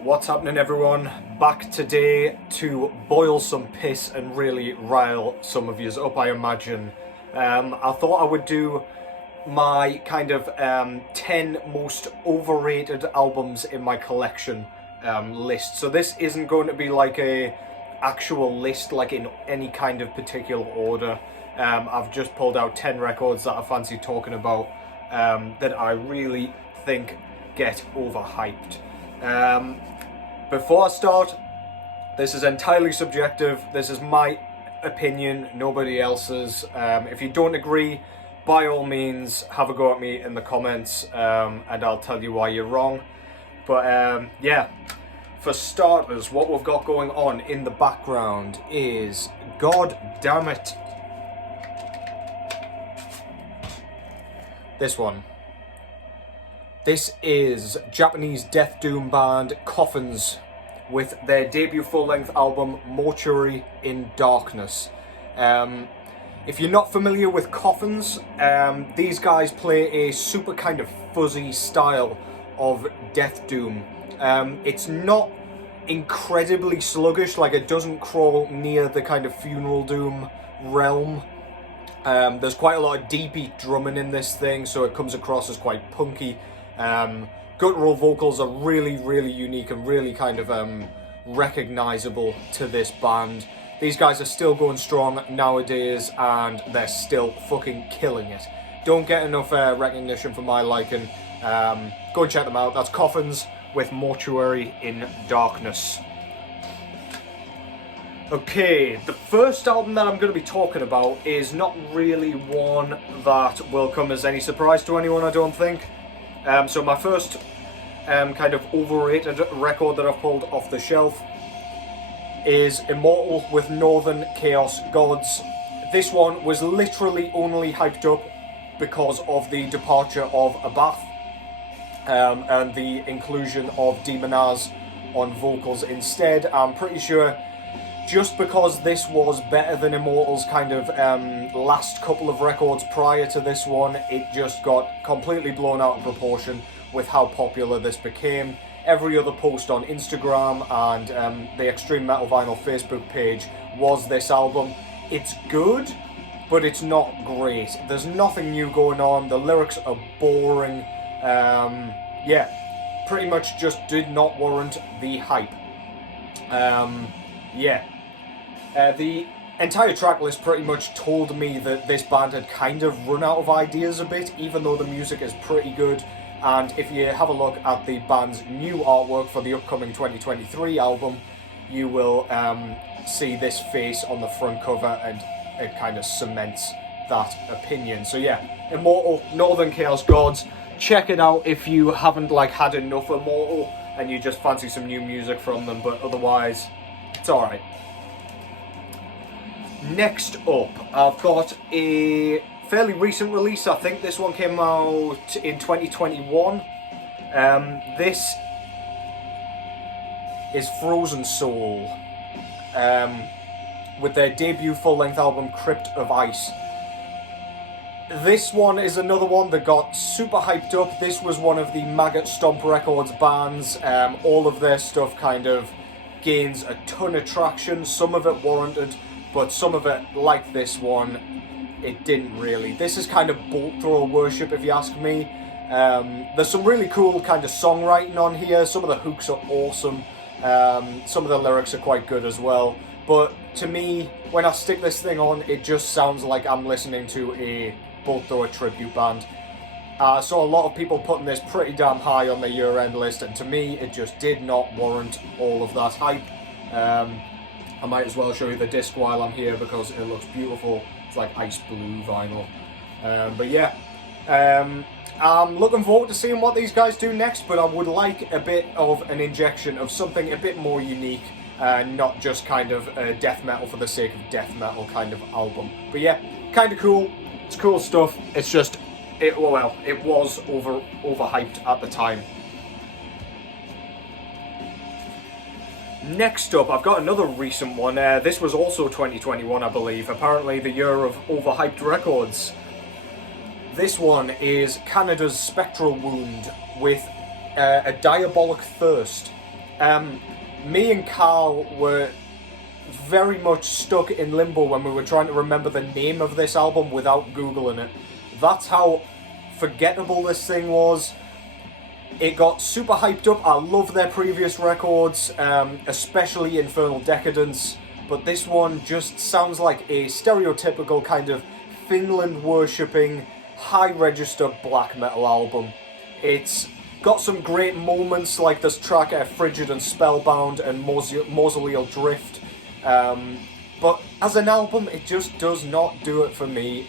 What's happening, everyone? Back today to boil some piss and really rile some of yous up, I imagine. I thought I would do my kind of 10 most overrated albums in my collection list. So this isn't going to be like a actual list like in any kind of particular order. I've just pulled out 10 records that I fancy talking about that I really think get overhyped. Before I start, this is entirely subjective. This is my opinion, nobody else's. If you don't agree, by all means, have a go at me in the comments, and I'll tell you why you're wrong. But yeah, for starters, what we've got going on in the background is, god damn it, this one. This is Japanese death doom band Coffins with their debut full-length album Mortuary in Darkness. If you're not familiar with Coffins, these guys play a super kind of fuzzy style of death doom. It's not incredibly sluggish, like it doesn't crawl near the kind of funeral doom realm. There's quite a lot of deep beat drumming in this thing, so it comes across as quite punky. Guttural vocals are really, really unique and really kind of recognizable to this band. These guys are still going strong nowadays and they're still fucking killing it. Don't get enough recognition for my liking. Go and check them out. That's Coffins with Mortuary in Darkness. Okay, the first album that I'm going to be talking about is not really one that will come as any surprise to anyone, I don't think. So my first kind of overrated record that I've pulled off the shelf is Immortal with Northern Chaos Gods. This one was literally only hyped up because of the departure of Abat and the inclusion of Demonaz on vocals instead. I'm pretty sure just because this was better than Immortal's kind of last couple of records prior to this one, it just got completely blown out of proportion with how popular this became. Every other post on Instagram and the Extreme Metal Vinyl Facebook page was this album. It's good, but it's not great. There's nothing new going on. The lyrics are boring. Yeah, pretty much just did not warrant the hype. Yeah. The entire track list pretty much told me that this band had kind of run out of ideas a bit, even though the music is pretty good. And if you have a look at the band's new artwork for the upcoming 2023 album, you will see this face on the front cover, and it kind of cements that opinion. So yeah, Immortal, Northern Chaos Gods. Check it out if you haven't had enough Immortal and you just fancy some new music from them, but otherwise, it's alright. Next up, I've got a fairly recent release. I think this one came out in 2021. This is Frozen Soul with their debut full-length album Crypt of Ice. This one is another one that got super hyped up. This was one of the Maggot Stomp Records bands. All of their stuff kind of gains a ton of traction. Some of it warranted, but some of it, like this one, it didn't really. This is kind of bolt thrower worship, if you ask me. There's some really cool kind of songwriting on here. Some of the hooks are awesome. Some of the lyrics are quite good as well. But to me, when I stick this thing on, it just sounds like I'm listening to a bolt thrower tribute band. So a lot of people putting this pretty damn high on their year-end list, and to me, it just did not warrant all of that hype. I might as well show you the disc while I'm here because it looks beautiful. It's like ice blue vinyl. But yeah, I'm looking forward to seeing what these guys do next, but I would like a bit of an injection of something a bit more unique, not just kind of death metal for the sake of death metal kind of album. But yeah, kind of cool. It's cool stuff. It's just, it was overhyped at the time. Next up, I've got another recent one. This was also 2021, I believe. Apparently the year of overhyped records. This one is Canada's Spectral Wound with A Diabolic Thirst. Me and Carl were very much stuck in limbo when we were trying to remember the name of this album without Googling it. That's how forgettable this thing was. It got super hyped up. I love their previous records, especially Infernal Decadence, but this one just sounds like a stereotypical kind of Finland worshipping, high register black metal album. It's got some great moments like this track Frigid and Spellbound and Mausoleal Drift, but as an album it just does not do it for me,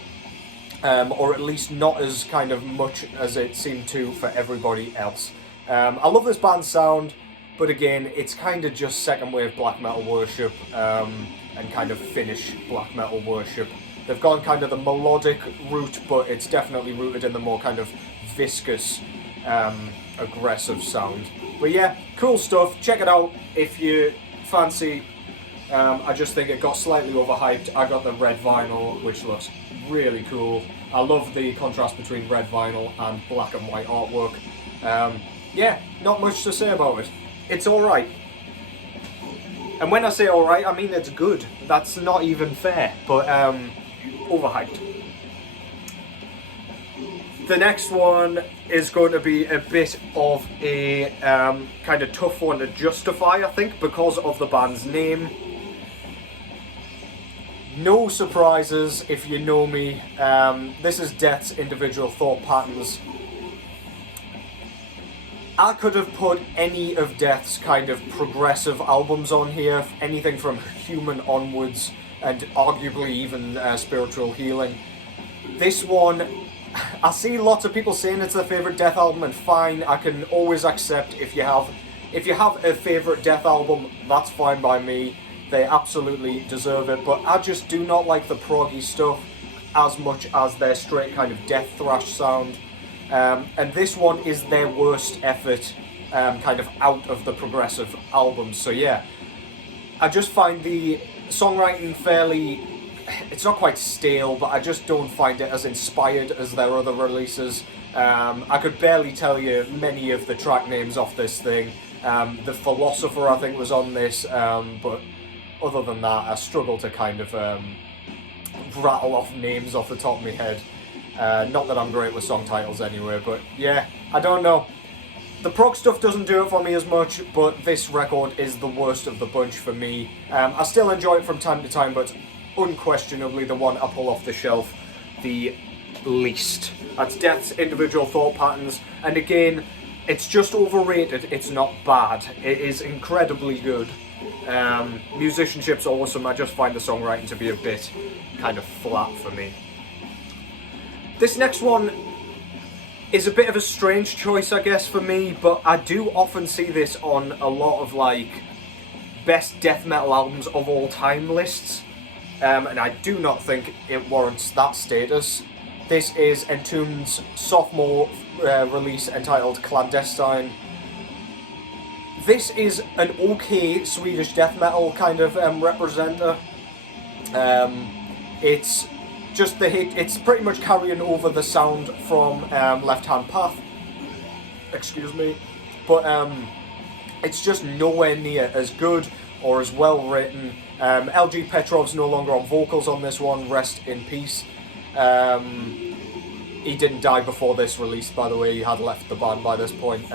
or at least not as kind of much as it seemed to for everybody else. I love this band's sound, but again, it's kind of just second wave black metal worship, and kind of Finnish black metal worship. They've gone kind of the melodic route, but it's definitely rooted in the more kind of viscous, aggressive sound. But yeah, cool stuff. Check it out if you fancy. I just think it got slightly overhyped. I got the red vinyl, which looks really cool. I love the contrast between red vinyl and black and white artwork. Yeah, not much to say about it. It's alright. And when I say alright, I mean it's good. That's not even fair, but overhyped. The next one is going to be a bit of a kind of tough one to justify, I think, because of the band's name. No surprises if you know me. This is Death's Individual Thought Patterns. I could have put any of Death's kind of progressive albums on here, anything from Human onwards, and arguably even Spiritual Healing. This one, I see lots of people saying it's their favourite Death album, and fine, I can always accept if you have a favourite Death album, that's fine by me. They absolutely deserve it, but I just do not like the proggy stuff as much as their straight kind of death thrash sound. And this one is their worst effort, kind of out of the progressive albums. So yeah, I just find the songwriting fairly, it's not quite stale, but I just don't find it as inspired as their other releases. I could barely tell you many of the track names off this thing. The Philosopher, I think, was on this, but other than that, I struggle to kind of rattle off names off the top of my head. Not that I'm great with song titles anyway, but yeah, I don't know. The prog stuff doesn't do it for me as much, but this record is the worst of the bunch for me. I still enjoy it from time to time, but unquestionably the one I pull off the shelf the least. That's Death's Individual Thought Patterns, and again, it's just overrated. It's not bad. It is incredibly good. Musicianship's awesome. I just find the songwriting to be a bit kind of flat for me. This next one is a bit of a strange choice, I guess, for me, but I do often see this on a lot of like best death metal albums of all time lists, and I do not think it warrants that status. This is Entombed's sophomore release entitled Clandestine. This is an okay Swedish death metal kind of representer. It's just it's pretty much carrying over the sound from Left Hand Path. Excuse me. But it's just nowhere near as good or as well written. LG Petrov's no longer on vocals on this one, rest in peace. He didn't die before this release, by the way, he had left the band by this point.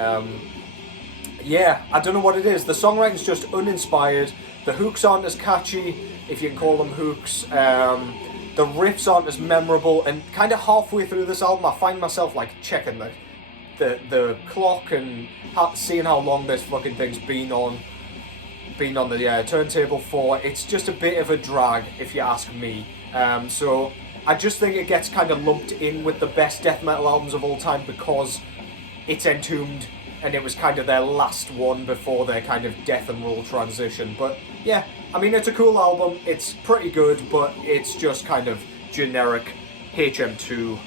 Yeah, I don't know what it is. The songwriting's just uninspired. The hooks aren't as catchy, if you can call them hooks. The riffs aren't as memorable, and kind of halfway through this album, I find myself like checking the clock and seeing how long this fucking thing's been on the turntable for. It's just a bit of a drag, if you ask me. So I just think it gets kind of lumped in with the best death metal albums of all time because it's Entombed, and it was kind of their last one before their kind of death and roll transition. But yeah, I mean, it's a cool album, it's pretty good, but it's just kind of generic HM2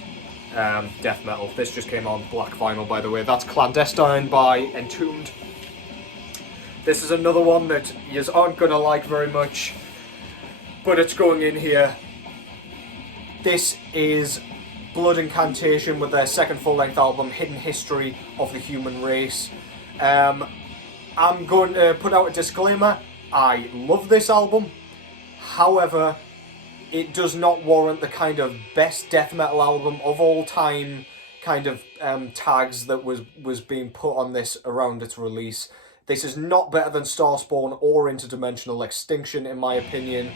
death metal. This just came on black vinyl, by the way. That's Clandestine by Entombed. This is another one that you aren't going to like very much, but it's going in here. This is Blood Incantation with their second full-length album, Hidden History of the Human Race. I'm going to put out a disclaimer. I love this album. However, it does not warrant the kind of best death metal album of all time kind of tags that was being put on this around its release. This is not better than Starspawn or Interdimensional Extinction, in my opinion.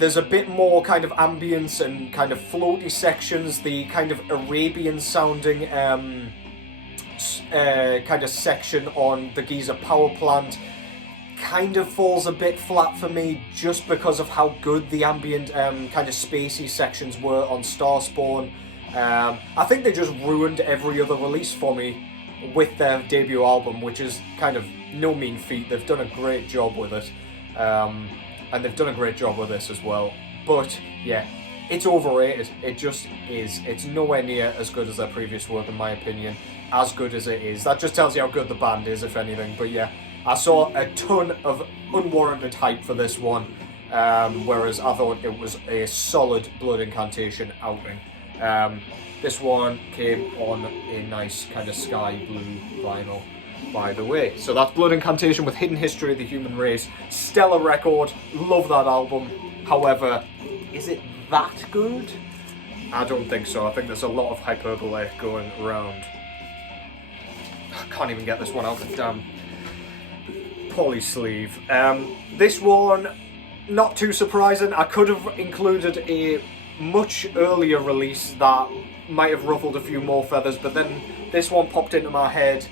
There's a bit more kind of ambience and kind of floaty sections. The kind of Arabian sounding kind of section on the Giza power plant kind of falls a bit flat for me, just because of how good the ambient kind of spacey sections were on Starspawn. I think they just ruined every other release for me with their debut album, which is kind of no mean feat. They've done a great job with it, and they've done a great job with this as well. But yeah, it's overrated. It just is. It's nowhere near as good as their previous work, in my opinion. As good as it is, that just tells you how good the band is, if anything. But yeah, I saw a ton of unwarranted hype for this one, whereas I thought it was a solid Blood Incantation outing. This one came on a nice kind of sky blue vinyl, by the way. So that's Blood Incantation with Hidden History of the Human Race. Stellar record, love that album. However, is it that good? I don't think so. I think there's a lot of hyperbole going around. I can't even get this one out of the damn poly sleeve. This one, not too surprising. I could have included a much earlier release that might have ruffled a few more feathers, but then this one popped into my head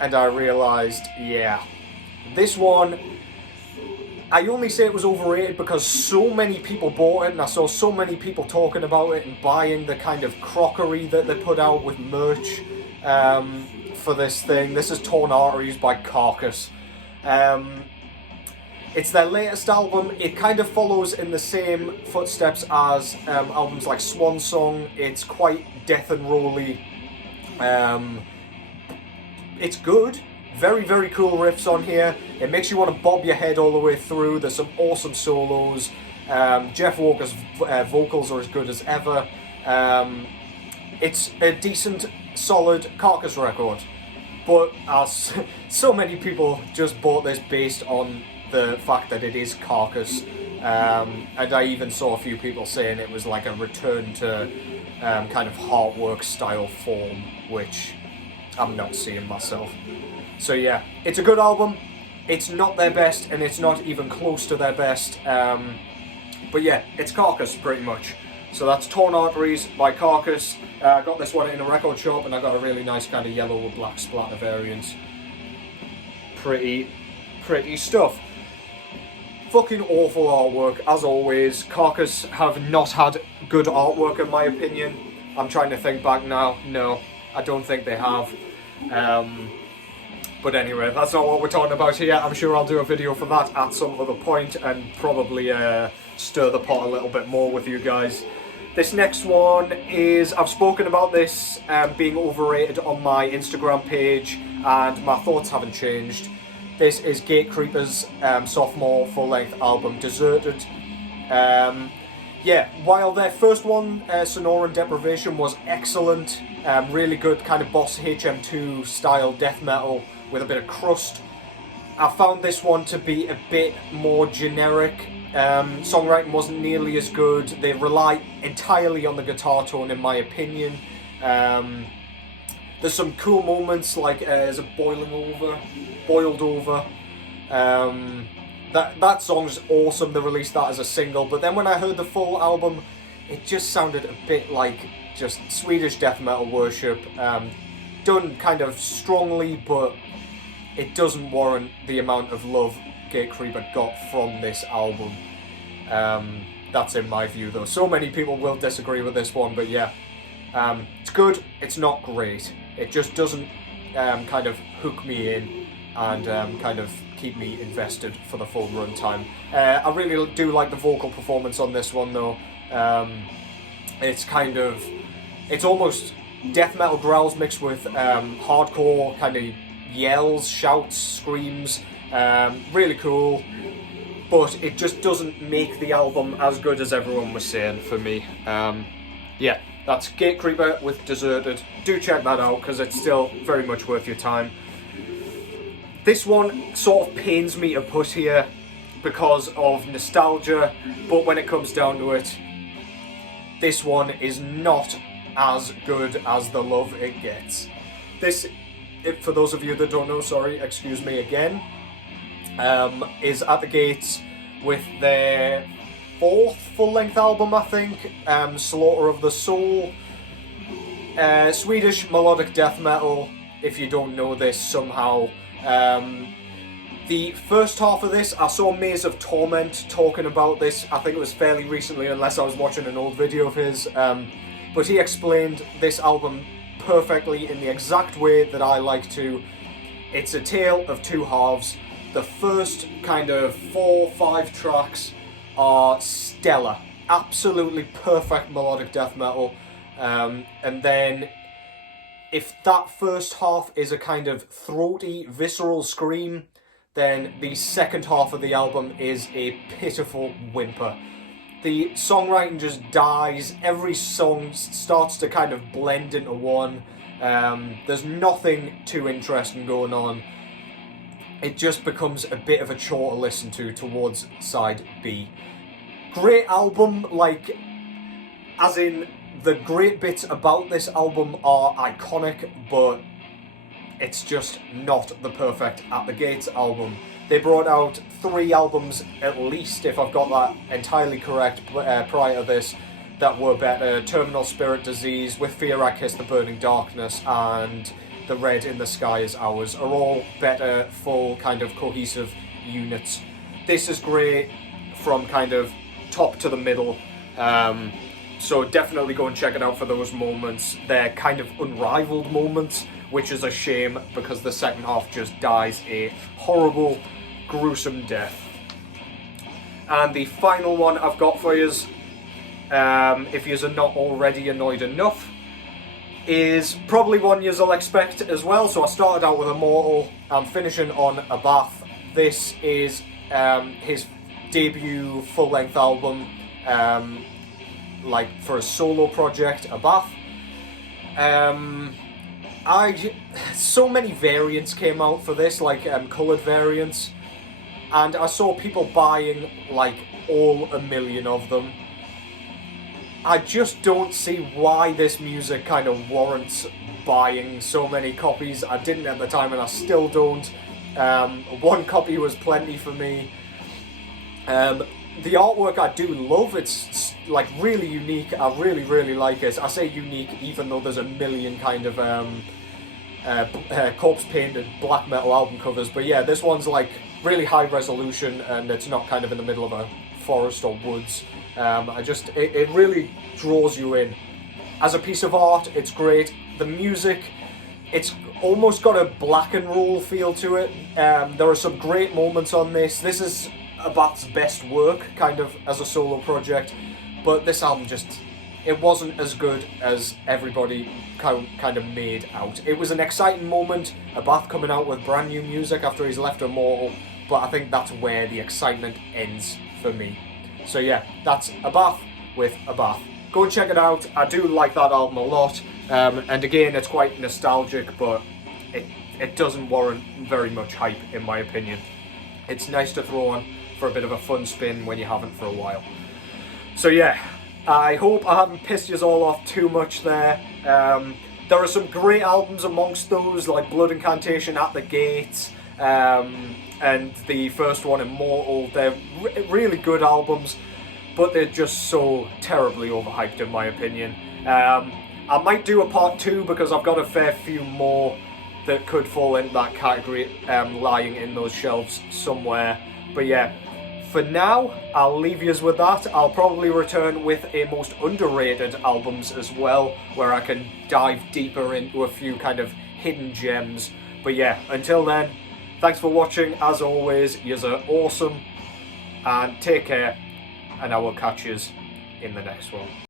and I realised, yeah, this one, I only say it was overrated because so many people bought it and I saw so many people talking about it and buying the kind of crockery that they put out with merch for this thing. This is Torn Arteries by Carcass. It's their latest album. It kind of follows in the same footsteps as albums like Swan Song. It's quite death and rolly. It's good. Very, very cool riffs on here. It makes you want to bob your head all the way through. There's some awesome solos. Jeff Walker's vocals are as good as ever. It's a decent, solid Carcass record. But as so many people just bought this based on the fact that it is Carcass, and I even saw a few people saying it was like a return to kind of Heartwork style form, which I'm not seeing myself. So yeah, it's a good album. It's not their best, and it's not even close to their best. But yeah, it's Carcass pretty much. So that's Torn Arteries by Carcass. I got this one in a record shop, and I got a really nice kind of yellow with black splatter variant. Pretty stuff. Fucking awful artwork, as always. Carcass have not had good artwork, in my opinion. I'm trying to think back now. No, I don't think they have. But anyway, that's not what we're talking about here. I'm sure I'll do a video for that at some other point and probably stir the pot a little bit more with you guys. This next one is, I've spoken about this being overrated on my Instagram page, and my thoughts haven't changed. This is Gatecreeper's sophomore full-length album, Deserted. Yeah, while their first one, Sonoran Deprivation, was excellent, really good kind of Boss HM2 style death metal with a bit of crust, I found this one to be a bit more generic. Songwriting wasn't nearly as good. They rely entirely on the guitar tone, in my opinion. There's some cool moments, like there's a Boiled Over. That song's awesome. They released that as a single, but then when I heard the full album, it just sounded a bit like just Swedish death metal worship, done kind of strongly, but it doesn't warrant the amount of love Gatecreeper got from this album. That's in my view, though. So many people will disagree with this one, but yeah, it's good. It's not great. It just doesn't kind of hook me in and kind of keep me invested for the full runtime. I really do like the vocal performance on this one, though. It's almost death metal growls mixed with hardcore kind of yells, shouts, screams. Really cool, but it just doesn't make the album as good as everyone was saying for me. Yeah, that's Gatecreeper with Deserted. Do check that out because it's still very much worth your time. This one sort of pains me to put here because of nostalgia, but when it comes down to it, this one is not as good as the love it gets. This, for those of you that don't know, sorry, excuse me again, is at the gates with their 4th full-length album, I think, Slaughter of the Soul. Swedish melodic death metal, if you don't know this somehow. The first half of this, I saw Maze of Torment talking about this, I think it was fairly recently, unless I was watching an old video of his, but he explained this album perfectly in the exact way that I like to. It's a tale of two halves. The first kind of 4 or 5 tracks are stellar, absolutely perfect melodic death metal, and then if that first half is a kind of throaty, visceral scream, then the second half of the album is a pitiful whimper. The songwriting just dies, every song starts to kind of blend into one, there's nothing too interesting going on. It just becomes a bit of a chore to listen to towards side B. Great album, like, as in, the great bits about this album are iconic, but it's just not the perfect At the Gates album. They brought out 3 albums at least, if I've got that entirely correct, prior to this, that were better. Terminal Spirit Disease, With Fear I Kiss the Burning Darkness, and The Red in the Sky Is Ours are all better, full, kind of cohesive units. This is great from kind of top to the middle. So definitely go and check it out for those moments. They're kind of unrivaled moments, which is a shame because the second half just dies a horrible, gruesome death. And the final one I've got for you, if you are not already annoyed enough, is probably one you'll expect as well. So I started out with Immortal, I'm finishing on Abat. This is his debut full-length album, like for a solo project, Abat. So many variants came out for this, like coloured variants, and I saw people buying like all 1 million of them. I just don't see why this music kind of warrants buying so many copies. I didn't at the time and I still don't. 1 copy was plenty for me. The artwork I do love, it's like really unique, I really like it. I say unique even though there's 1 million kind of corpse painted black metal album covers, but yeah, this one's like really high resolution and it's not kind of in the middle of a forest or woods. It really draws you in. As a piece of art, it's great. The music, it's almost got a black and roll feel to it. There are some great moments on this. This is Abat's best work, kind of, as a solo project, but this album just, it wasn't as good as everybody kind of made out. It was an exciting moment, Abat coming out with brand new music after he's left Immortal, but I think that's where the excitement ends for me. So yeah, that's Abat with Abat. Go and check it out, I do like that album a lot, and again, it's quite nostalgic, but it doesn't warrant very much hype in my opinion. It's nice to throw on for a bit of a fun spin when you haven't for a while. So yeah, I hope I haven't pissed you all off too much there. There are some great albums amongst those, like Blood Incantation, At the Gates, and the first one, Immortal. They're really good albums, but they're just so terribly overhyped in my opinion. I might do a part 2 because I've got a fair few more that could fall into that category, lying in those shelves somewhere. But yeah, for now, I'll leave you with that. I'll probably return with a most underrated albums as well, where I can dive deeper into a few kind of hidden gems. But yeah, until then, thanks for watching. As always, yous are awesome, and take care, and I will catch yous in the next one.